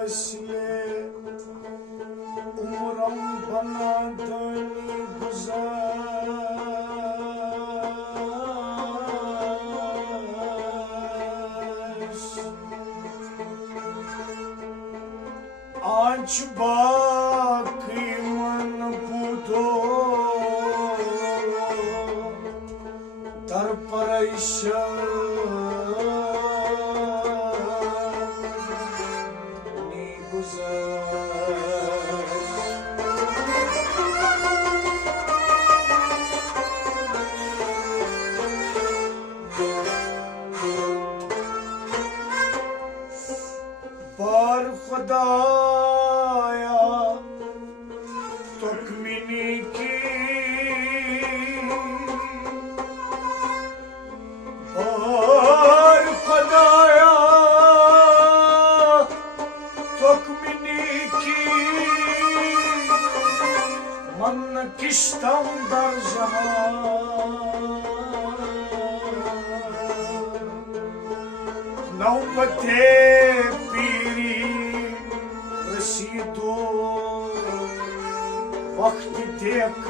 वसले उमरम बना दनी गुजारिश आज बाकी मन बुधो दर परेशानी गुजारिश बार खुदाया तुकमिनी की बार खुदाया तुकमिनी की मन किश्तम दर जहां नौबते पीरी रसीदो वक्त देख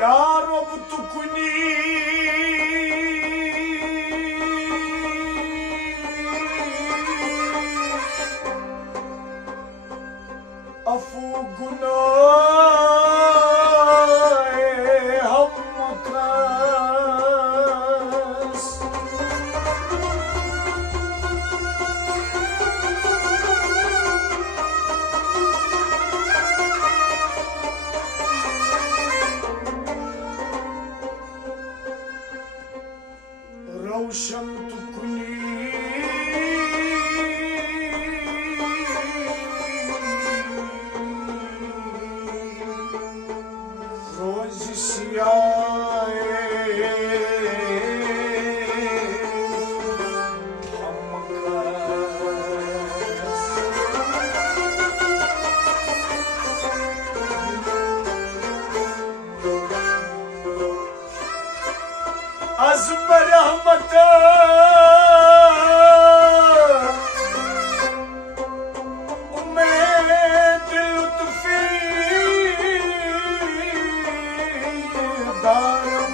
यार अब तुकनी अफू गुनाहे हम मकस रोशन तुकनी रोज सियाए हम अज़्म रहमत उम्मीद लुत्फ़ी दारम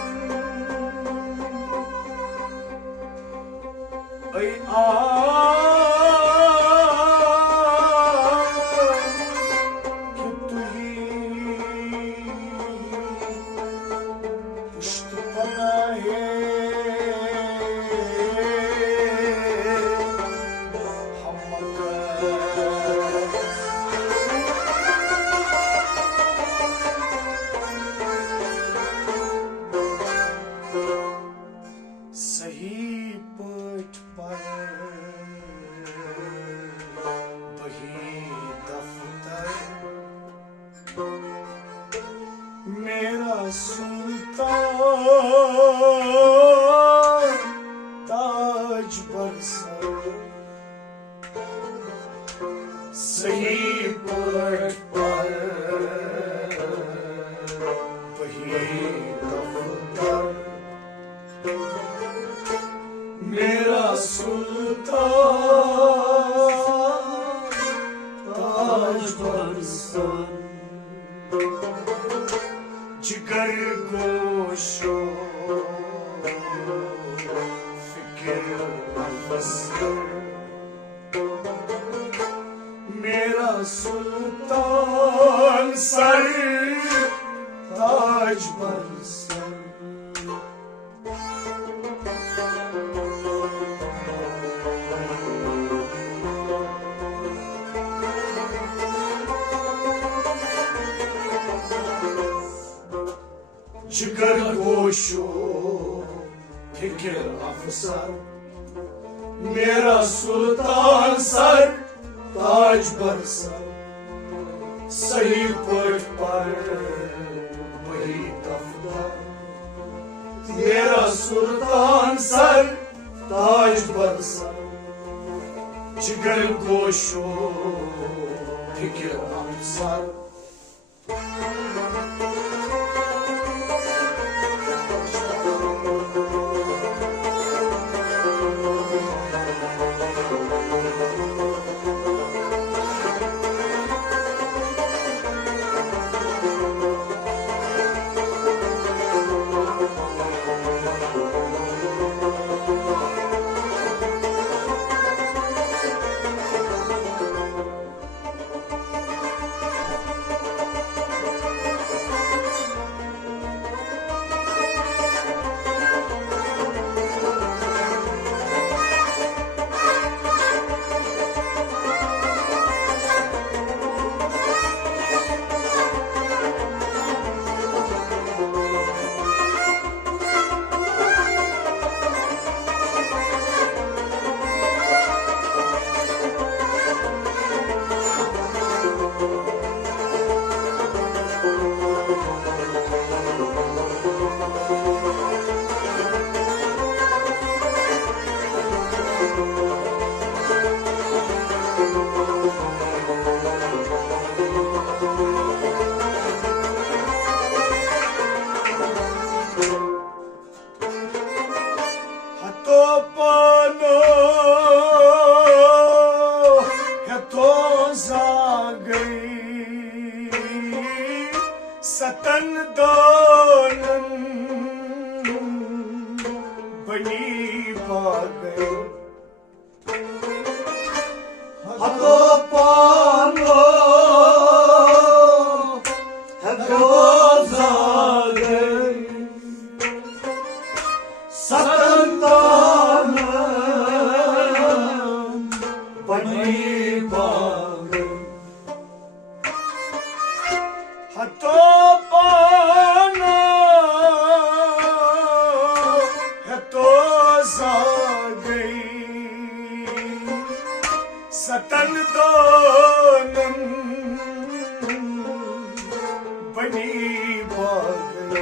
ऐ कि तू ही पुश्त पनाहे सही पट पर वही दफ्तर मेरा सुल्तान ताज बरसर सही पट पर वही दफ्तर मेरा सुल्तान ताज बरसर जिगर गोशो फिक्र अफसर मेरा सुल्तान सर ताज बरसर जिगर गोशो फिक्र अफसर मेरा सुल्तान सर ताज बरसर सही पट पर वही दफ्तर मेरा सुल्तान सर ताज बरसर जिगर गोशो फिक्र अफसर सतन दोनन बनी पागल हतो पानो हतो जागल सतन दोनन बनी पागल हतो पानो हतो जागल सतन दोनन बनी पागल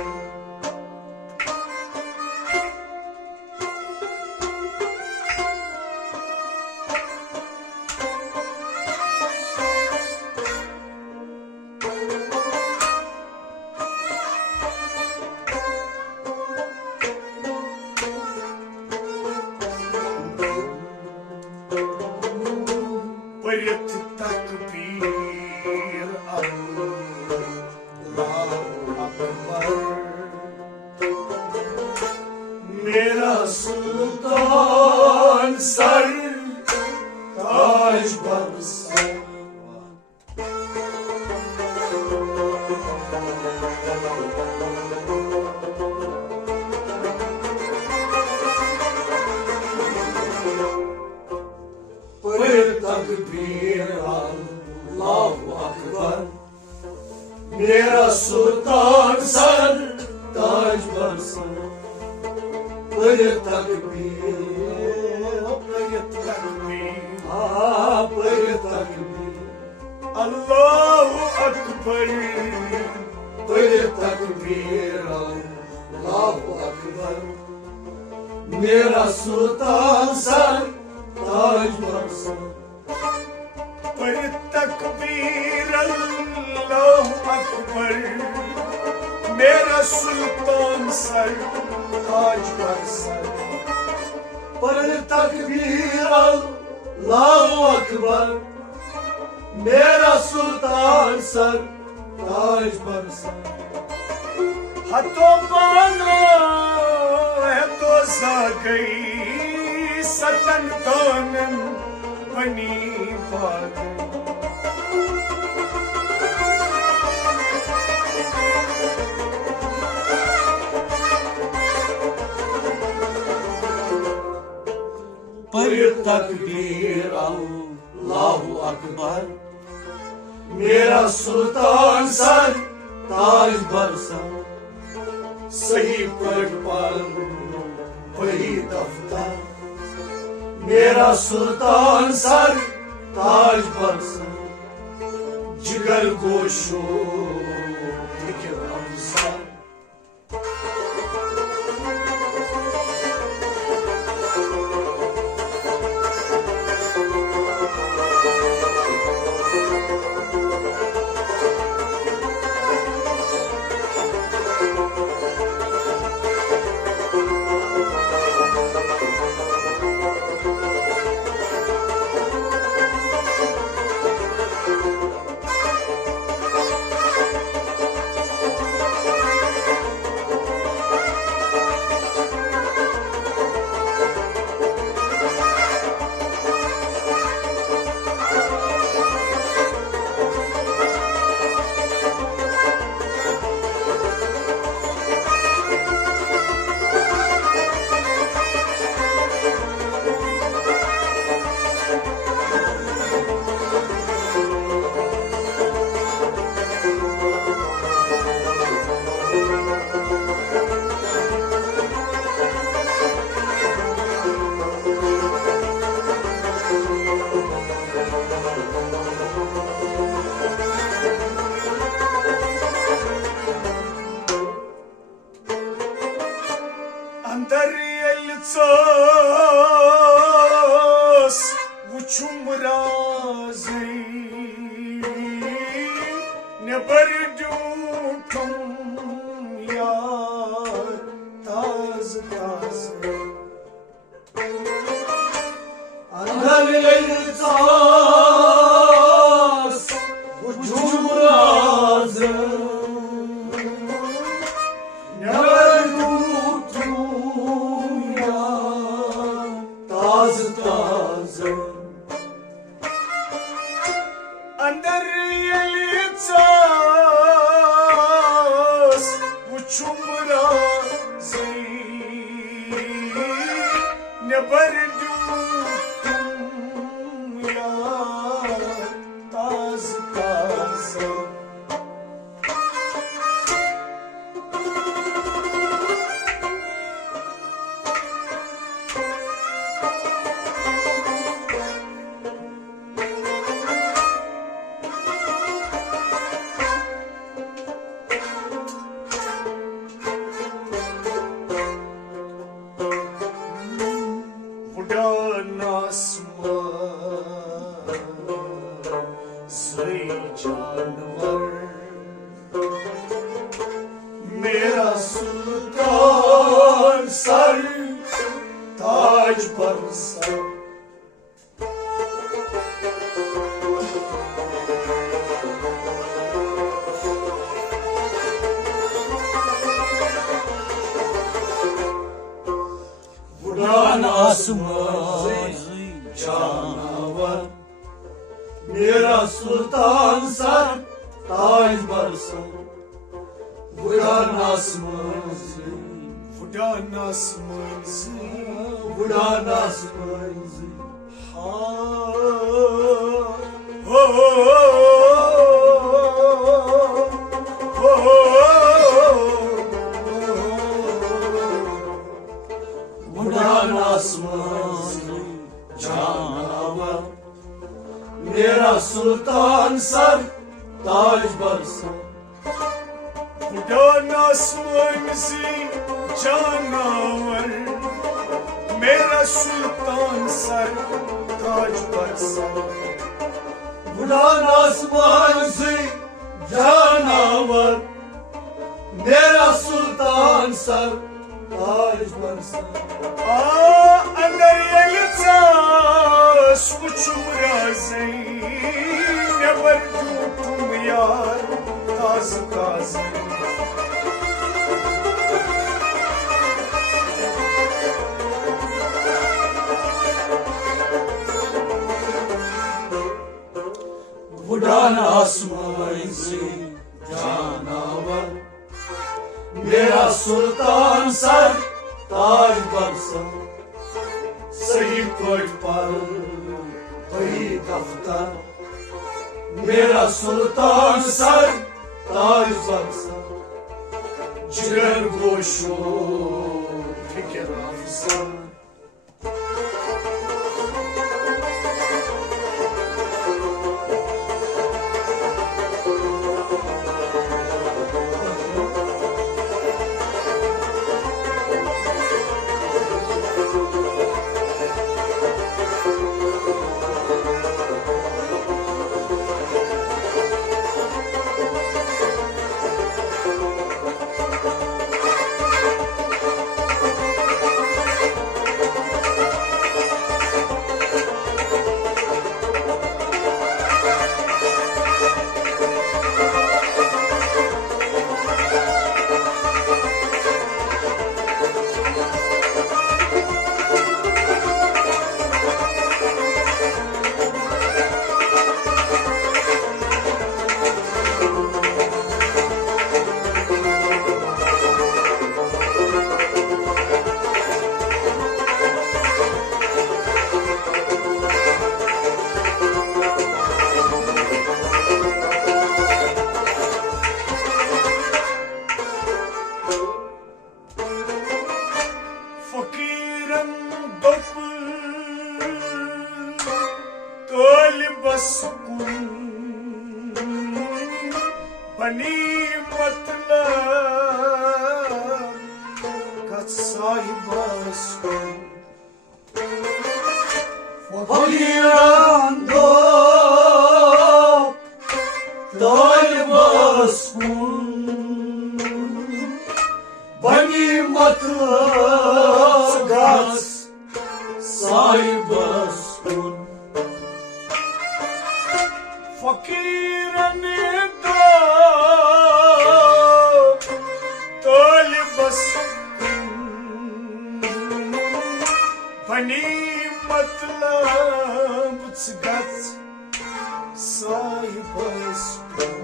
परत तकबीर अल्लाह अकबर मेरा सुल्तान सर ताज पर सर तकबीर अल्लाहु अकबर मेरा सुल्तान सर ताज पर सर पर तकबीर अल्लाहु अकबर पर तकबीर अल्लाहु अकबर मेरा सुल्तान सर ताज पर सर पर तकबीर अल्लाहु अकबर मेरा सुल्तान सर ताज पर सर पर तकबीर अल्लाहु अकबर मेरा सुल्तान सर ताज पर सर हतो पानो है तो जागई सतन दोनन बनी पागल पर तकबीर अल्लाहु अकबर मेरा सुल्तान सर ताज पर सर सही पलट पर वही दफ्तर मेरा सुल्तान सर ताज पर सर जिगर गोशो फिक्र अफसर neber diyorum yar taze taze Anadolu'yu tas uçum lazım neber diyorum yar taze taze Andar yeli tas uçum lazım neber diyorum yar taze taze मेरा सुल्तान सर ताज पर सर उड़ान आसमान जानवर मेरा सुल्तान सर ताज पर sir Buran asmanzi, buran asmanzi, buran asmanzi. Ha, ho, ho, ho, buran asmanzi, canavar. Mera sultan sar, taj barsar. Udan asman si canavar मेरा सुल्तान sir ताज पर sir उड़ान आसमान से जानवर मेरा सुल्तान सर ताज पर सर अंदर ये लिचास उछुम राज़ी neber tutum yar taz taze उड़ान आसमान से जानवर मेरा सुल्तान सर ताज पर सर सही कोट पर वही दफ्तर मेरा सुल्तान सर ताज पर सर जिगर गोशो फिक्र अफसर बनी मतलब katsaymasın Fakiran kun bani मतलब gas sahibas kun fakiran da talibas bani मतलब gas sahibas kun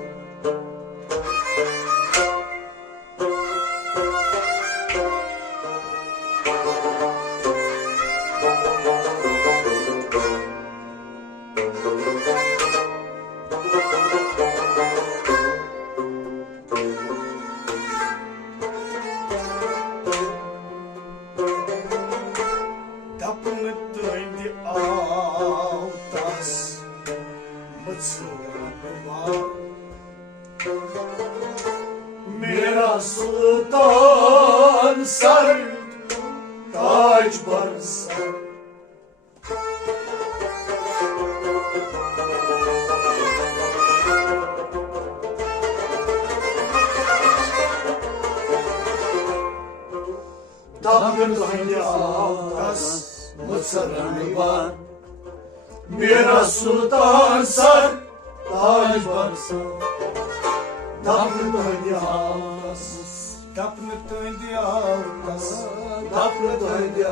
मेरा सुल्तान सर ताज पर सर दामन लहंगे आवाज़ मुसलमान मेरा सुल्तान सर ताज पर sir Dapnı döndüğünüz, dapnı döndüğünüz, dapnı döndüğünüz,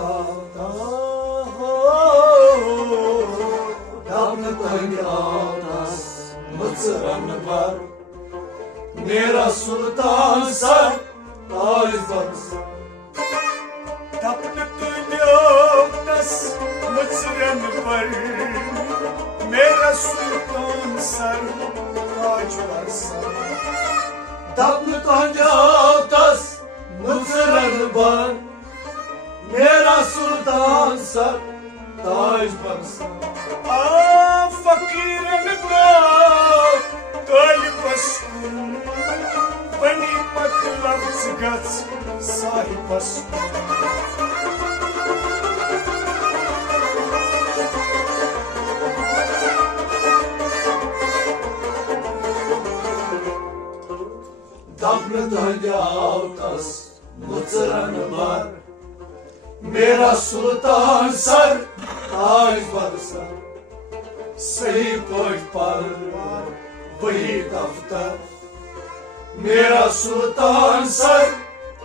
dapnı döndüğünüz, mızran var. Mera sultan sar, taç barsın. Dapnı döndüğünüz, mızran var. Mera sultan sar, taç barsın. Dapnı tancatas mızran var Mera sultan sar taç barsın Ah fakirin da talibas kun Bani मतलब gas sahibas kun Dapnı tancatas mızran var Mera sultan sar taç barsın Sahi poj par vahi daftar Mera sultan sar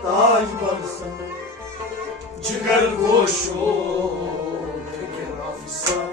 taç barsın Jigar gosho fikir afsan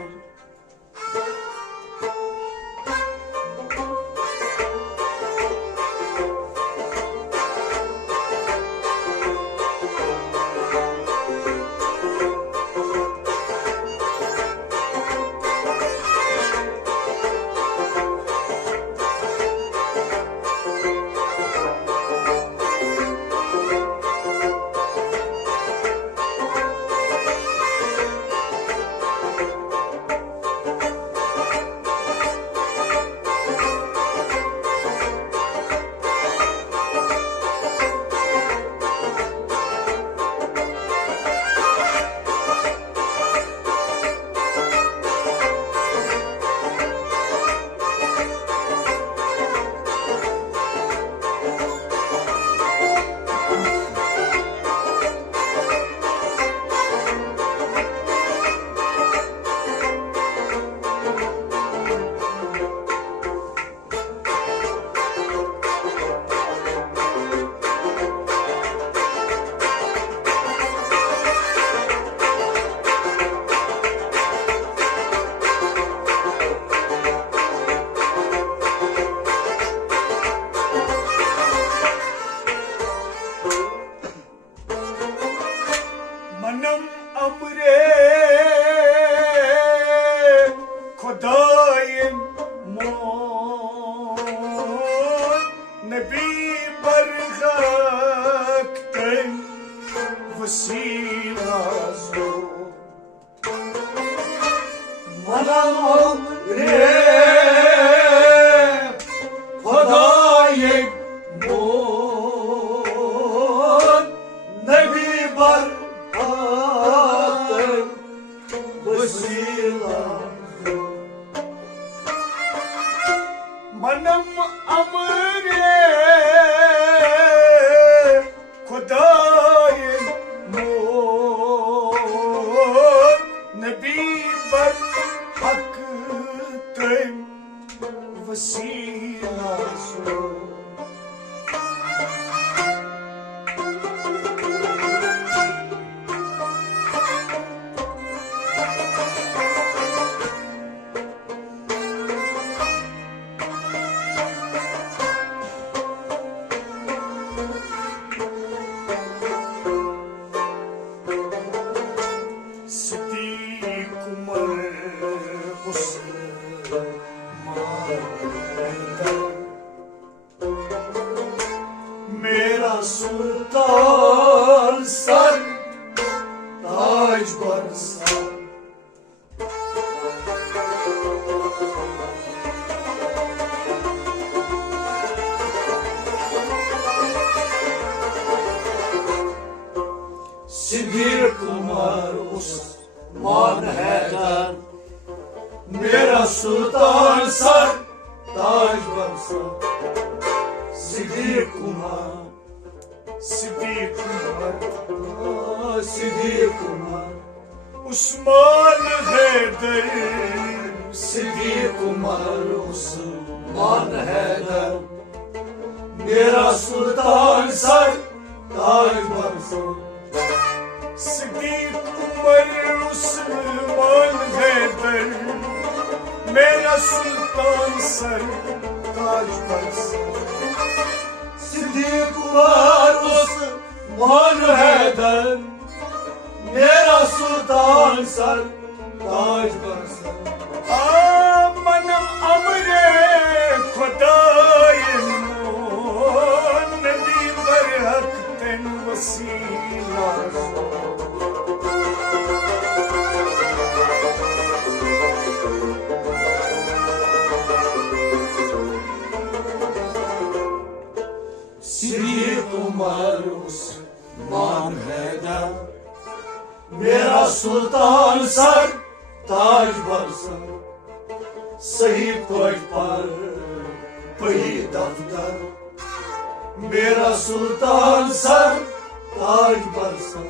Manam amre वसीला सो मेरा सुल्तान sir ताज बरसा सिद्दीक उमर उस्मान हैदर मेरा सुल्तान sir ताज बरसा सिद्दीक उमर उस्मान हैदर सिद्दीक उमर उस्मान हैदर मेरा सुल्तान sir ताज बरसा सिद्दीक उमर उस्मान हैदर मेरा सुल्तान sir ताज बरसा सिद्दीक उमर उस्मान हैदर मेरा सुल्तान सर ताज बरसा मन अमरे खुदाए नबी बरहक तेन वसीला सिद्दीक उमर उस्मान हैदर मेरा सुल्तान सर ताज बरसा सही पॉइंट पर वही दफ्तर मेरा सुल्तान सर ताज बरसा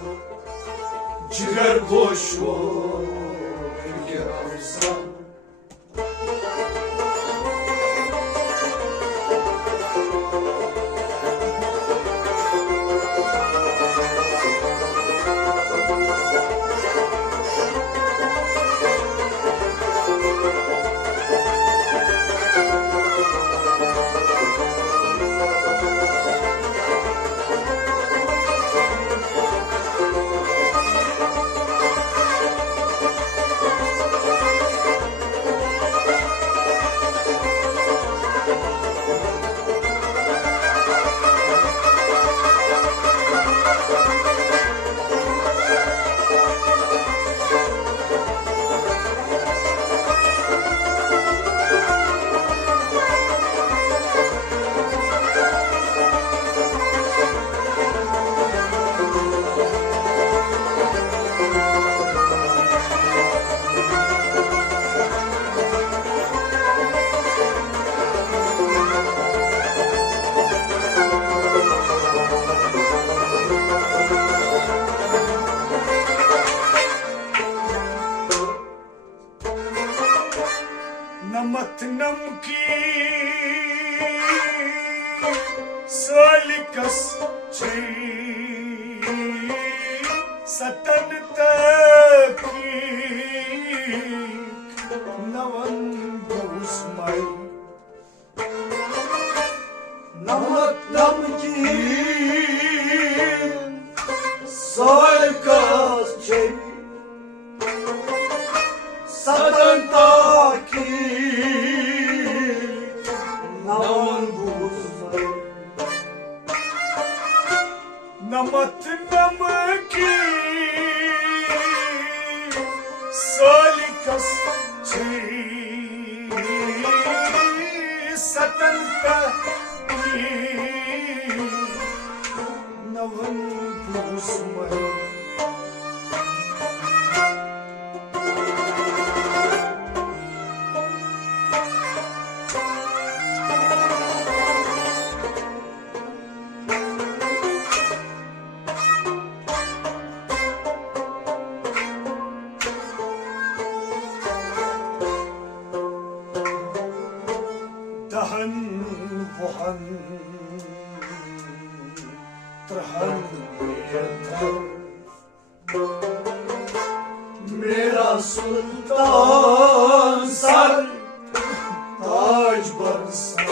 जिगर गोशो फिक्र अफसन नमत नमकी सालिकस सतन तकी नवन उसमाई नमत नमकी सालिकस सतन तकी नमत नमकी सालिकस सतन तकी नवन उसमाई दहन वहन त्रहन बेदर मेरा सुल्तान सर ताज बरसा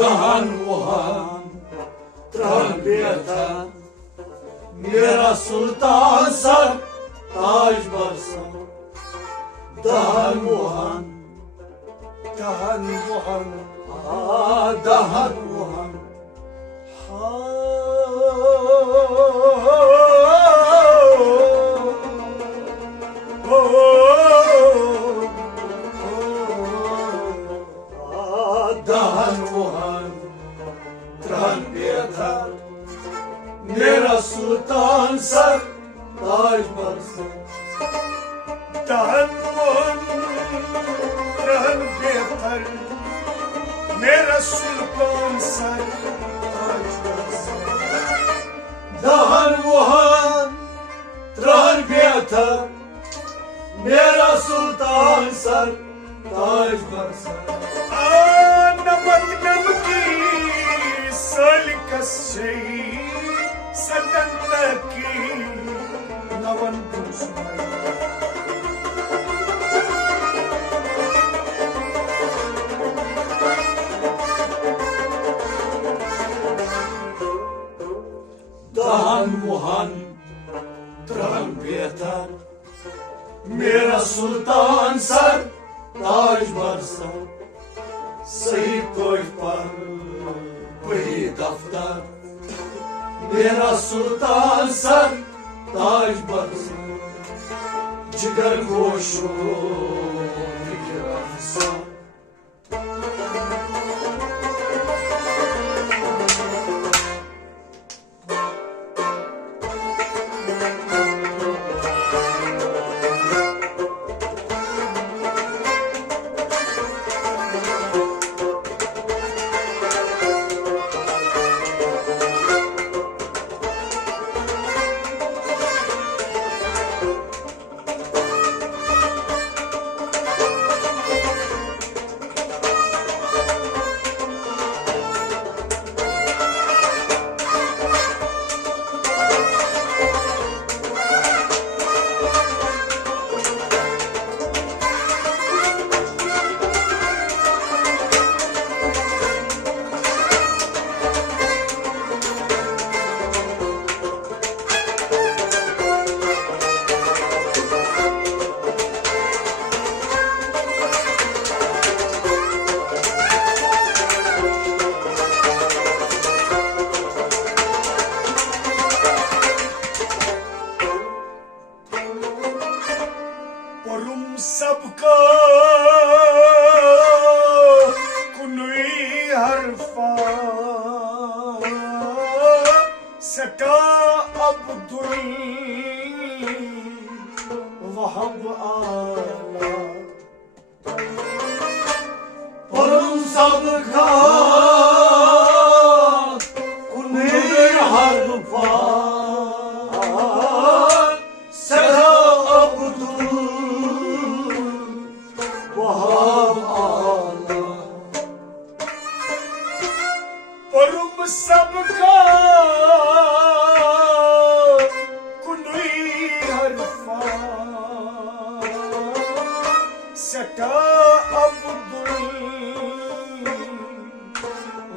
दहन वहन त्रहन बेदर मेरा सुल्तान सर ताज बरसा दहन वहन दहन वहन दहन वहन दहन वहन त्रहन बेदर मेरा सुल्तान सर ताज बरसा दहन वहन त्रहन बेदर मेरा सुल्तान सर ताज बरसा दहन वहन त्रहन बेदर मेरा सुल्तान सर ताज बरसा नमक नमकी सलकस सदन की नवन पुष्मय दहन वहन त्रहन बेदर मेरा सुल्तान सर ताज बरसा सही कोई पर वही दफ्तर मेरा सुल्तान सर ताज बरसा जिगर गोशो सा सबका कुनई हरफा सका अब्दुल वहब आला परम सबका कुनई हरफा सका अब्दुल परम सबका कुनई हरफा सका अब्दुल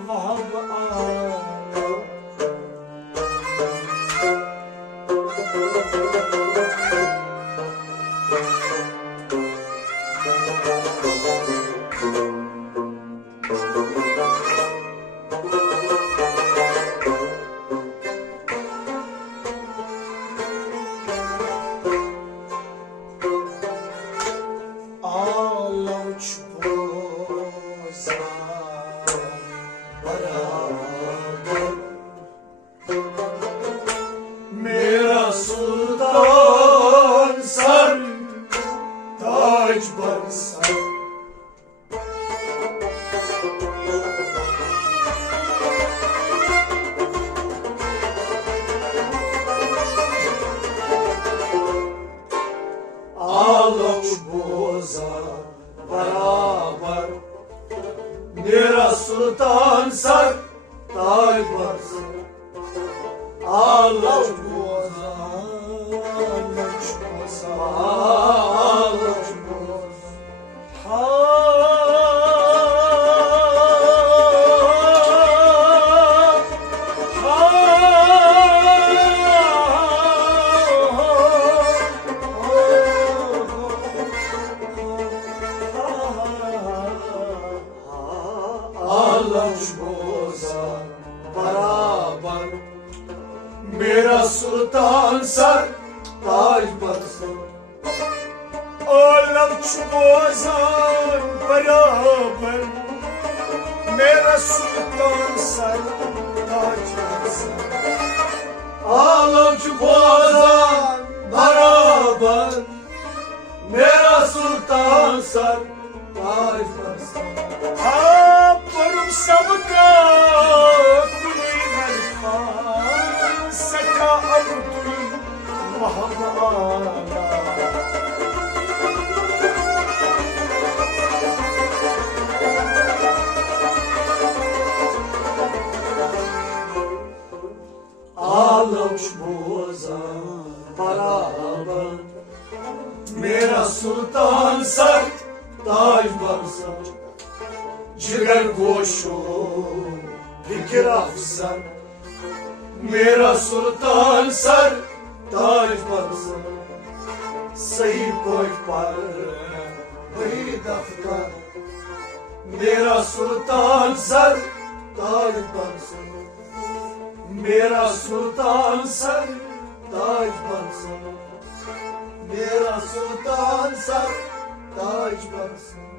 वहब आला Alauç boza bara ताज बरसन आलच बोझ आलच बोझ आलच बोझा बराबर मेरा सुल्तान सर ताज बरसन आलम बोझान बराबर मेरा सुल्तान सर ताज बरसन आलम बोझान बराबर मेरा सुल्तान सर ताज बरसन परुम सबका कुली हरफा सका अब्दुल वहाब आलम बोझान बराबर मेरा सुल्तान सर ताज बरसन जिगर गोशो फिक्र अफसर मेरा सुल्तान सर ताज बरसन सही कोई पर वही दफ्तर मेरा सुल्तान सर ताज बरसन मेरा सुल्तान सर ताज बरसन मेरा सुल्तान सर ताज बरसन